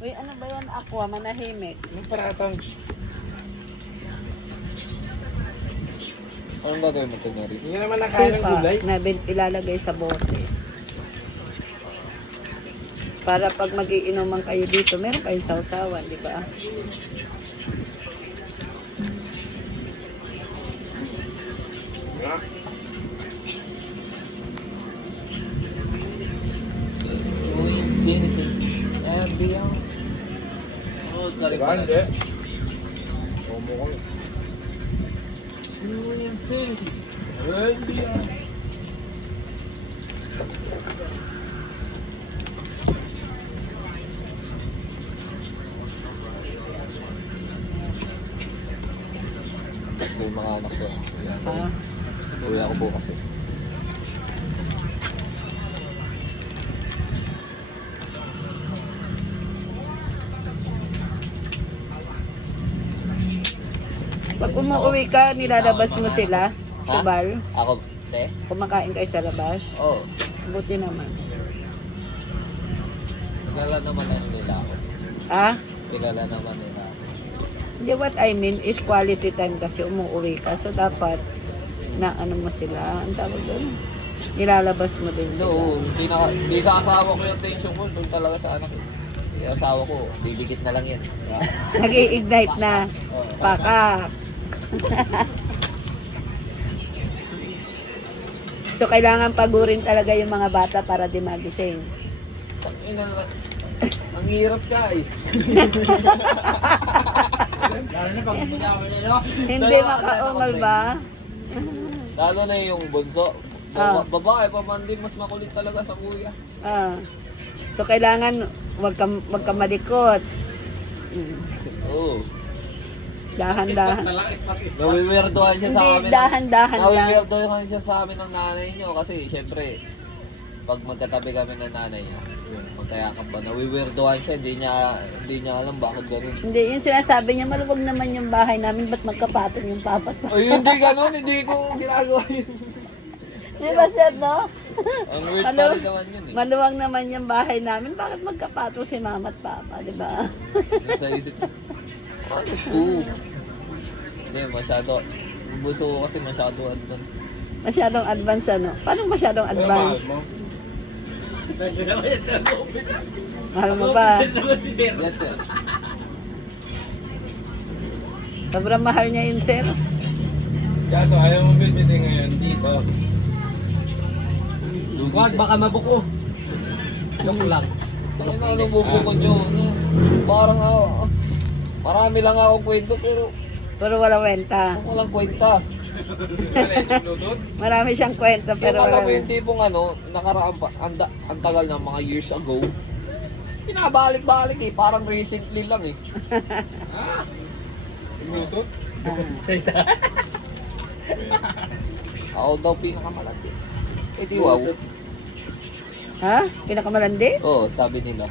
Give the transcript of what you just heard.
Uy, ano ba yan? Aqua, manahimik. Anong paratang? Anong gagawin mo ito na rin? Hindi naman nakain ng Suka gulay. na ilalagay sa bote. Para pag magiinuman kayo dito, meron kayong sausawan, di ba? Uy, infinity. And beyond. Oh, galing Diba? pala. Hindi. Momo ko. Uy, infinity. Hindi ah. Ito yung mga anak ko. Ah, Uwi ako bukas eh. pag umuwi ka, nilalabas mo sila. Tubal. Ako, te? Kumakain kayo sa labas. Oo. Buti naman. Kilala naman na nila ako. Ah? Kilala naman nila ako. Hindi, what I mean is quality time kasi umuwi ka. So, dapat na ano mo sila. Ang tawag doon. Nilalabas mo din sila. No, hindi sa asawa ko yung attention ko. Doon talaga sa anak ko. Yung asawa ko, didikit na lang yan. Nag-i-ignite na. Oo. Paka. So, kailangan pagurin talaga yung mga bata para di magising. Ang hirap ka eh. Lalo na pag muna nila. Hindi makaungal ba? Lalo na yung bunso. Ah. Babae pa man din, mas makulit talaga sa kuya. Ah. So, kailangan wag ka malikot. Oo. Dahan-dahan. Nawiwirdohan siya sa Hindi, amin. dahan-dahan lang. Nawiwirdohan siya sa amin ng nanay niyo kasi syempre pag magkatabi kami ng nanay niya, yun, magkayakap ba, nawiwirdohan siya, hindi niya alam bakit ganun. Hindi, yung sinasabi niya, maluwag naman yung bahay namin, ba't magkapatong yung papat pa? Ay, hindi ganun, hindi ko ginagawa yun. Di ba, sir, no? Ang weird Ano? pa rin naman yun eh. Maluwag naman yung bahay namin, bakit magkapatong si mama at papa, di ba? Nasa isip ko, ano to? Hindi, masyado. Yung bunso ko kasi masyado advance. Masyadong advance, ano? Paano masyadong advance? Mahal mo ba? Yes, sir. Sobrang mahal niya yun, sir. Kaso ayaw mo bibili ngayon dito. Lugi, Wag, sir. baka mabuko. Joke lang. Ano na nabubukod nyo? Parang marami lang akong kwento pero Pero walang kwenta. walang kwenta. Marami siyang kwento, Pero pero alam mo walang... yung tipong nakaraan pa, ang tagal ng mga years ago, pinabalik-balik eh, parang recently lang eh. Bluetooth? Ako daw pinakamalaki. Eh di wow. Ha? Pinakamalandi? Oo, sabi nila.